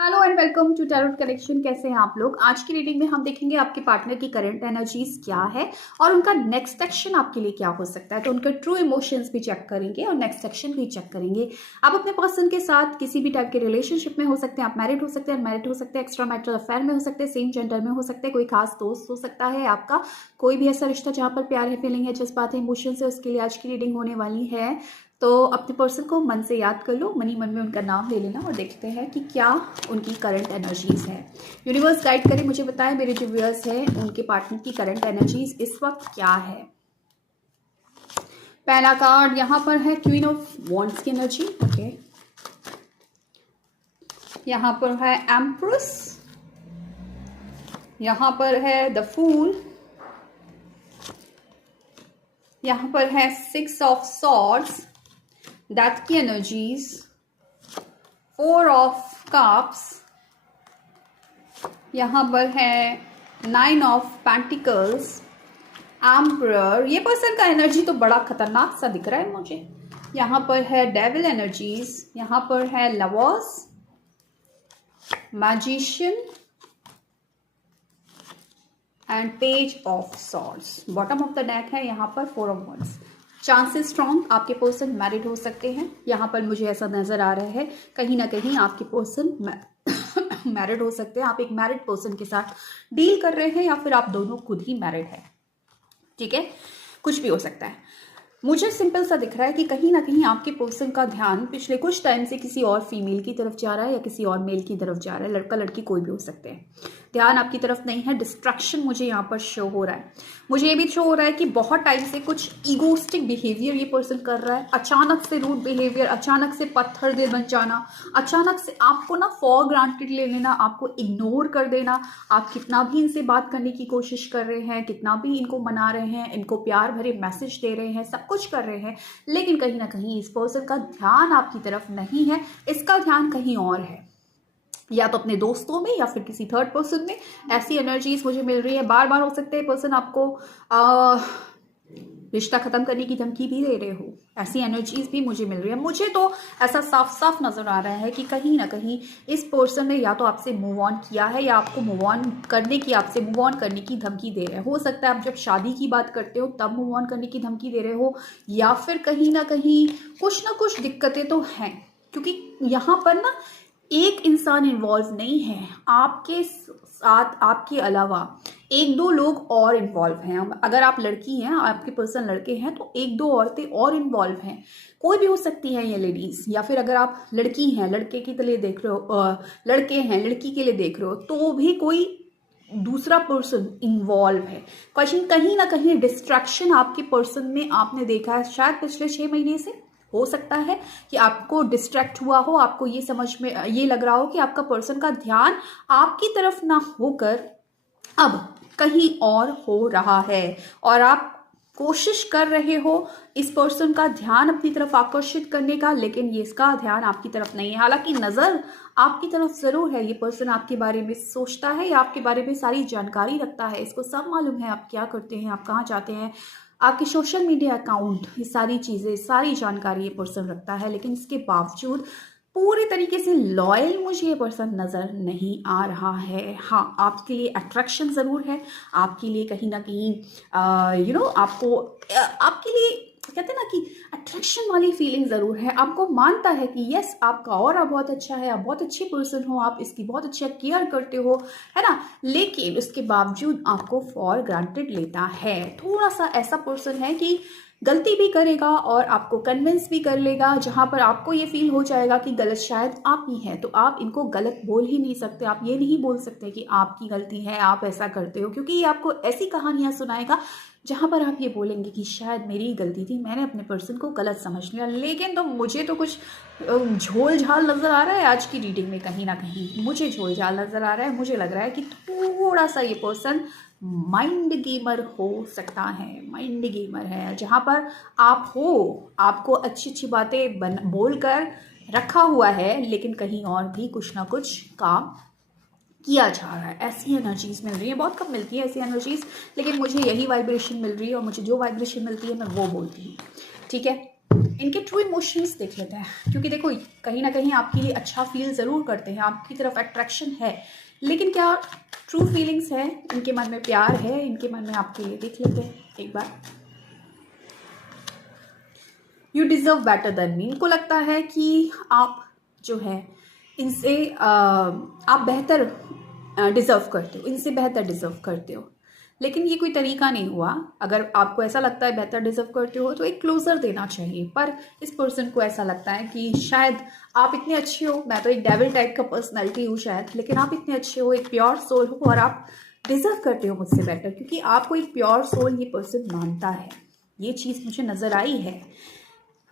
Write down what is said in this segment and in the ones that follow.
Hello and welcome to tarot collection. कैसे हैं आप लोग? आज की रीडिंग में हम देखेंगे आपके पार्टनर की करंट एनर्जीज क्या है और उनका नेक्स्ट एक्शन आपके लिए क्या हो सकता है। तो उनके ट्रू इमोशंस भी चेक करेंगे और नेक्स्ट एक्शन भी चेक करेंगे। आप अपने पर्सन के साथ किसी भी टाइप के रिलेशनशिप में हो सकते हैं, आप मैरिड हो सकते हैं, अनमैरिड हो सकते हैं, एक्स्ट्रा मैरिटल अफेयर में हो सकते हैं, सेम जेंडर में हो सकते हैं, कोई खास दोस्त हो सकता है आपका, कोई भी ऐसा रिश्ता जहां पर प्यार है, फीलिंग है, जज्बात है, इमोशंस है, उसके लिए आज की रीडिंग होने वाली है। तो अपने पर्सन को मन से याद कर लो, मनी मन में उनका नाम ले लेना और देखते हैं कि क्या उनकी करंट एनर्जीज है। यूनिवर्स गाइड करे, मुझे बताएं मेरे जो व्यूअर्स हैं उनके पार्टनर की करंट एनर्जीज इस वक्त क्या है। पहला कार्ड यहाँ पर है क्वीन ऑफ वॉन्ड्स की एनर्जी। ओके, यहाँ पर है एम्प्रेस, यहाँ पर है द फूल, यहाँ पर है सिक्स ऑफ सॉर्ड्स, डेथ की एनर्जीज, फोर ऑफ कप्स, यहां पर है नाइन ऑफ पेंटिकल्स, एम्परर। ये पर्सन का एनर्जी तो बड़ा खतरनाक सा दिख रहा है मुझे। यहां पर है डेविल एनर्जीज, यहां पर है lovers, magician and page of swords. Bottom of the deck है यहाँ पर four of wands. Chances strong, आपके पर्सन मैरिड हो सकते हैं। यहाँ पर मुझे ऐसा नजर आ रहा है कहीं ना कहीं आपके पर्सन मैरिड हो सकते हैं। आप एक मैरिड पर्सन के साथ डील कर रहे हैं या फिर आप दोनों खुद ही मैरिड है। ठीक है, कुछ भी हो सकता है। मुझे सिंपल सा दिख रहा है कि कहीं ना कहीं आपके पर्सन का ध्यान पिछले कुछ टाइम से किसी और फीमेल की तरफ जा रहा है या किसी और मेल की तरफ जा रहा है। लड़का लड़की कोई भी हो सकते हैं, ध्यान आपकी तरफ नहीं है। डिस्ट्रैक्शन मुझे यहाँ पर शो हो रहा है। मुझे ये भी शो हो रहा है कि बहुत टाइम से कुछ ईगोस्टिक बिहेवियर ये पर्सन कर रहा है। अचानक से रूड बिहेवियर, अचानक से पत्थर दिल बन जाना, अचानक से आपको ना फॉर ग्रांटेड ले लेना, आपको इग्नोर कर देना। आप कितना भी इनसे बात करने की कोशिश कर रहे हैं, कितना भी इनको मना रहे हैं, इनको प्यार भरे मैसेज दे रहे हैं, सब कुछ कर रहे हैं, लेकिन कहीं ना कहीं इस पर्सन का ध्यान आपकी तरफ नहीं है। इसका ध्यान कहीं और है, या तो अपने दोस्तों में या फिर किसी थर्ड पर्सन में। ऐसी एनर्जीज मुझे मिल रही है। बार बार हो सकते हैं पर्सन आपको रिश्ता खत्म करने की धमकी भी दे रहे हो। ऐसी एनर्जीज भी मुझे मिल रही है। मुझे तो ऐसा साफ साफ नजर आ रहा है कि कहीं ना कहीं इस पर्सन ने या तो आपसे मूव ऑन किया है या आपको मूव ऑन करने की, आपसे मूव ऑन करने की धमकी दे रहे हैं। हो सकता है आप जब शादी की बात करते हो तब मूव ऑन करने की धमकी दे रहे हो, या फिर कहीं ना कहीं कुछ ना कुछ दिक्कतें तो हैं, क्योंकि यहाँ पर ना एक इंसान इन्वॉल्व नहीं है, आपके साथ आपके अलावा एक दो लोग और इन्वॉल्व हैं। अगर आप लड़की हैं, आपके पर्सन लड़के हैं, तो एक दो औरतें और इन्वॉल्व हैं। कोई भी हो सकती है ये लेडीज, या फिर अगर आप लड़की हैं, लड़के के लिए देख रहे हो, लड़के हैं लड़की के लिए देख रहे हो, तो भी कोई दूसरा पर्सन इन्वॉल्व है। कहीं ना कहीं डिस्ट्रैक्शन आपके पर्सन में आपने देखा है शायद पिछले 6 महीने से। हो सकता है कि आपको डिस्ट्रैक्ट हुआ हो, आपको ये समझ में ये लग रहा हो कि आपका पर्सन का ध्यान आपकी तरफ ना होकर अब कहीं और हो रहा है, और आप कोशिश कर रहे हो इस पर्सन का ध्यान अपनी तरफ आकर्षित करने का, लेकिन ये इसका ध्यान आपकी तरफ नहीं है। हालांकि नजर आपकी तरफ जरूर है। ये पर्सन आपके बारे में सोचता है या आपके बारे में सारी जानकारी रखता है। इसको सब मालूम है आप क्या करते हैं, आप कहाँ जाते हैं, आपके सोशल मीडिया अकाउंट, ये सारी चीजें, सारी जानकारी ये पर्सन रखता है। लेकिन इसके बावजूद पूरी तरीके से लॉयल मुझे ये पर्सन नजर नहीं आ रहा है। हाँ, आपके लिए अट्रैक्शन जरूर है, आपके लिए कहीं ना कहीं आपको आपके लिए कहते हैं ना कि अट्रैक्शन वाली फीलिंग जरूर है। आपको मानता है कि यस आपका और बहुत अच्छा है, आप बहुत अच्छी पर्सन हो, आप इसकी बहुत अच्छा केयर करते हो, है ना, लेकिन उसके बावजूद आपको फॉर ग्रांटेड लेता है। थोड़ा सा ऐसा पर्सन है कि गलती भी करेगा और आपको कन्विंस भी कर लेगा, जहां पर आपको ये फील हो जाएगा कि गलत शायद आप ही है, तो आप इनको गलत बोल ही नहीं सकते। आप ये नहीं बोल सकते कि आपकी गलती है, आप ऐसा करते हो, क्योंकि ये आपको ऐसी कहानियां सुनाएगा जहां पर आप ये बोलेंगे कि शायद मेरी गलती थी, मैंने अपने पर्सन को गलत समझ लिया। लेकिन तो मुझे तो कुछ झोल झाल नजर आ रहा है आज की रीडिंग में। कहीं ना कहीं मुझे झोल झाल नजर आ रहा है। मुझे लग रहा है कि थोड़ा सा ये पर्सन माइंड गेमर हो सकता है, माइंड गेमर है, जहां पर आप हो, आपको अच्छी अच्छी बातें बोलकर रखा हुआ है, लेकिन कहीं और भी कुछ ना कुछ काम किया जा रहा है। ऐसी एनर्जीज मिल रही है। बहुत कम मिलती है ऐसी एनर्जीज, लेकिन मुझे यही वाइब्रेशन मिल रही है, और मुझे जो वाइब्रेशन मिलती है मैं वो बोलती हूँ। ठीक है, इनके ट्रू इमोशंस देख लेते हैं, क्योंकि देखो कहीं ना कहीं आपके लिए अच्छा फील ज़रूर करते हैं, आपकी तरफ अट्रैक्शन है, लेकिन क्या ट्रू फीलिंग्स है, इनके मन में प्यार है इनके मन में आपके लिए? देख लेते हैं एक बार। You deserve better than me. इनको लगता है कि आप जो है इनसे आप बेहतर डिज़र्व करते हो, इनसे बेहतर डिज़र्व करते हो, लेकिन ये कोई तरीका नहीं हुआ। अगर आपको ऐसा लगता है बेहतर डिज़र्व करते हो तो एक क्लोजर देना चाहिए, पर इस पर्सन को ऐसा लगता है कि शायद आप इतने अच्छे हो, मैं तो एक डेविल टाइप का पर्सनैलिटी हूँ शायद, लेकिन आप इतने अच्छे हो, एक प्योर सोल हो और आप डिज़र्व करते हो मुझसे बेटर, क्योंकि आपको एक प्योर सोल ये पर्सन मानता है। ये चीज़ मुझे नज़र आई है।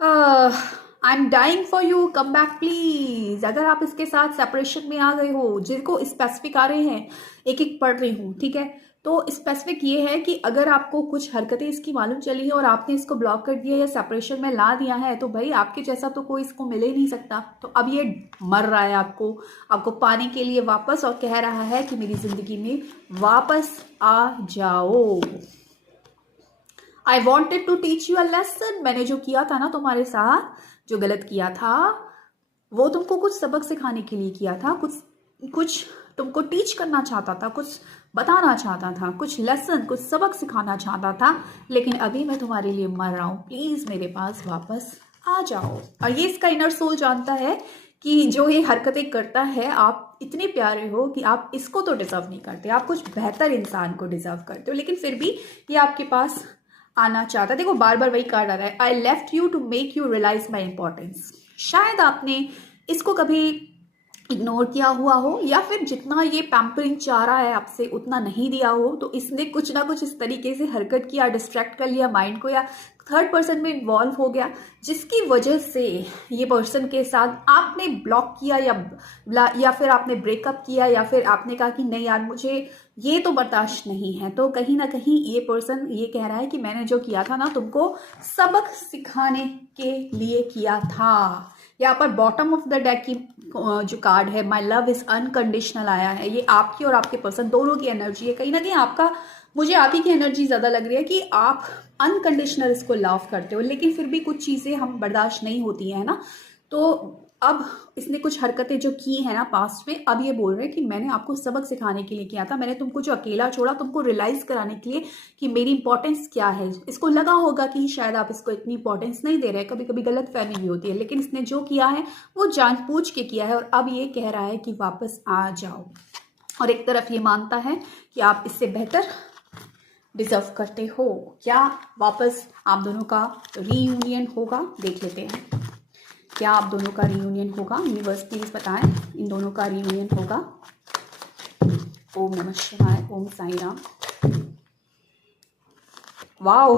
I am dying for you, come back please. अगर आप इसके साथ सेपरेशन में आ गए हो, जिनको स्पेसिफिक आ रहे हैं, एक एक पढ़ रही हूँ, ठीक है, तो स्पेसिफिक ये है कि अगर आपको कुछ हरकतें इसकी मालूम चली है और आपने इसको ब्लॉक कर दिया या सेपरेशन में ला दिया है, तो भाई आपके जैसा तो कोई इसको मिल ही नहीं सकता। तो अब ये मर रहा है आपको पाने के लिए वापस, और कह रहा है कि मेरी जिंदगी में वापस आ जाओ। I wanted to teach you a lesson. मैंने जो किया था ना तुम्हारे साथ, जो गलत किया था, वो तुमको कुछ सबक सिखाने के लिए किया था, कुछ तुमको टीच करना चाहता था, कुछ बताना चाहता था, कुछ लेसन, कुछ सबक सिखाना चाहता था, लेकिन अभी मैं तुम्हारे लिए मर रहा हूँ, प्लीज़ मेरे पास वापस आ जाओ। और ये इसका इनर सोल जानता है कि जो ये हरकतें करता है, आप इतने प्यारे हो कि आप इसको तो डिजर्व नहीं करते, आप कुछ बेहतर इंसान को डिजर्व करते हो, लेकिन फिर भी ये आपके पास आना चाहता है। देखो बार बार वही कार्ड आ रहा है, I left you to make you realise my importance. शायद आपने इसको कभी इग्नोर किया हुआ हो, या फिर जितना ये पैम्परिंग चाह रहा है आपसे उतना नहीं दिया हो, तो इसने कुछ ना कुछ इस तरीके से हरकत किया, डिस्ट्रैक्ट कर लिया माइंड को, या थर्ड पर्सन में इन्वॉल्व हो गया, जिसकी वजह से ये पर्सन के साथ आपने ब्लॉक किया, या फिर आपने ब्रेकअप किया, या फिर आपने कहा कि नहीं यार मुझे ये तो बर्दाश्त नहीं है। तो कहीं ना कहीं ये पर्सन ये कह रहा है कि मैंने जो किया था ना तुमको सबक सिखाने के लिए किया था। यहाँ पर बॉटम ऑफ द डेक की जो कार्ड है, माई लव इज अनकंडीशनल आया है। ये आपकी और आपके पर्सन दोनों की एनर्जी है। कहीं ना कहीं आपका, मुझे आप ही की एनर्जी ज़्यादा लग रही है कि आप अनकंडीशनल इसको लव करते हो, लेकिन फिर भी कुछ चीज़ें हम बर्दाश्त नहीं होती हैं ना। तो अब इसने कुछ हरकतें जो की है ना पास्ट में, अब ये बोल रहे हैं कि मैंने आपको सबक सिखाने के लिए किया था, मैंने तुमको जो अकेला छोड़ा तुमको रियलाइज कराने के लिए कि मेरी इंपॉर्टेंस क्या है। इसको लगा होगा कि शायद आप इसको इतनी इंपॉर्टेंस नहीं दे रहे, कभी कभी गलत फहमी भी होती है, लेकिन इसने जो किया है वो जानबूझ के किया है, और अब ये कह रहा है कि वापस आ जाओ। और एक तरफ ये मानता है कि आप इससे बेहतर डिजर्व करते हो। क्या वापस आप दोनों का रीयूनियन होगा? देख लेते हैं क्या आप दोनों का रीयूनियन होगा। यूनिवर्स प्लीज बताएं, इन दोनों का रीयूनियन होगा। ओम नमः शिवाय, ओम साई राम। वाओ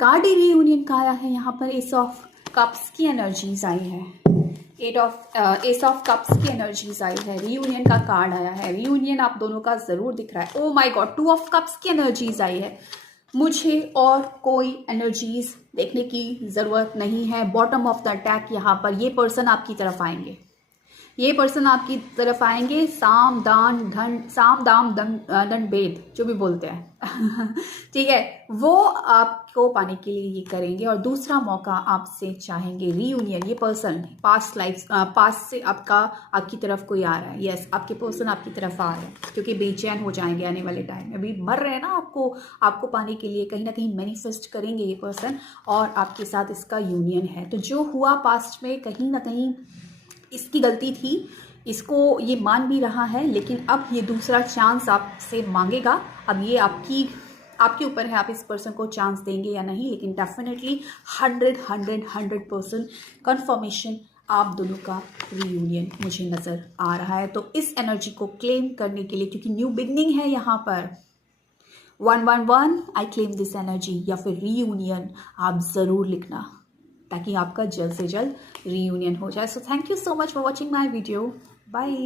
कार्ड ही रीयूनियन का आया है यहाँ पर। एस ऑफ कप्स की एनर्जीज आई है, एस ऑफ कप्स की एनर्जीज आई है, रीयूनियन का कार्ड आया है। रीयूनियन आप दोनों का जरूर दिख रहा है। Oh my God, 2 of cups की एनर्जीज आई है। मुझे और कोई एनर्जीज देखने की ज़रूरत नहीं है। बॉटम ऑफ द अटैक यहाँ पर ये पर्सन आपकी तरफ आएंगे, ये पर्सन आपकी तरफ आएंगे। साम दाम दंड भेद जो भी बोलते हैं ठीक है, वो आपको पाने के लिए ये करेंगे। और दूसरा मौका आपसे चाहेंगे रीयूनियन। ये पर्सन पास्ट से आपकी तरफ कोई आ रहा है। यस, आपके पर्सन आपकी तरफ आ रहे हैं, क्योंकि बेचैन हो जाएंगे आने वाले टाइम में। अभी मर रहे हैं ना, आपको पाने के लिए कहीं ना कहीं मैनिफेस्ट करेंगे ये पर्सन, और आपके साथ इसका यूनियन है। तो जो हुआ पास्ट में, कहीं ना कहीं इसकी गलती थी, इसको ये मान भी रहा है, लेकिन अब ये दूसरा चांस आपसे मांगेगा। अब ये आपके ऊपर है, आप इस पर्सन को चांस देंगे या नहीं, लेकिन डेफिनेटली 100% कंफर्मेशन आप दोनों का रीयूनियन मुझे नज़र आ रहा है। तो इस एनर्जी को क्लेम करने के लिए, क्योंकि न्यू बिगनिंग है यहाँ पर, 111 आई क्लेम दिस एनर्जी, या फिर रीयूनियन आप ज़रूर लिखना, ताकि आपका जल्द से जल्द रीयूनियन हो जाए। So thank you so much for watching my video. Bye.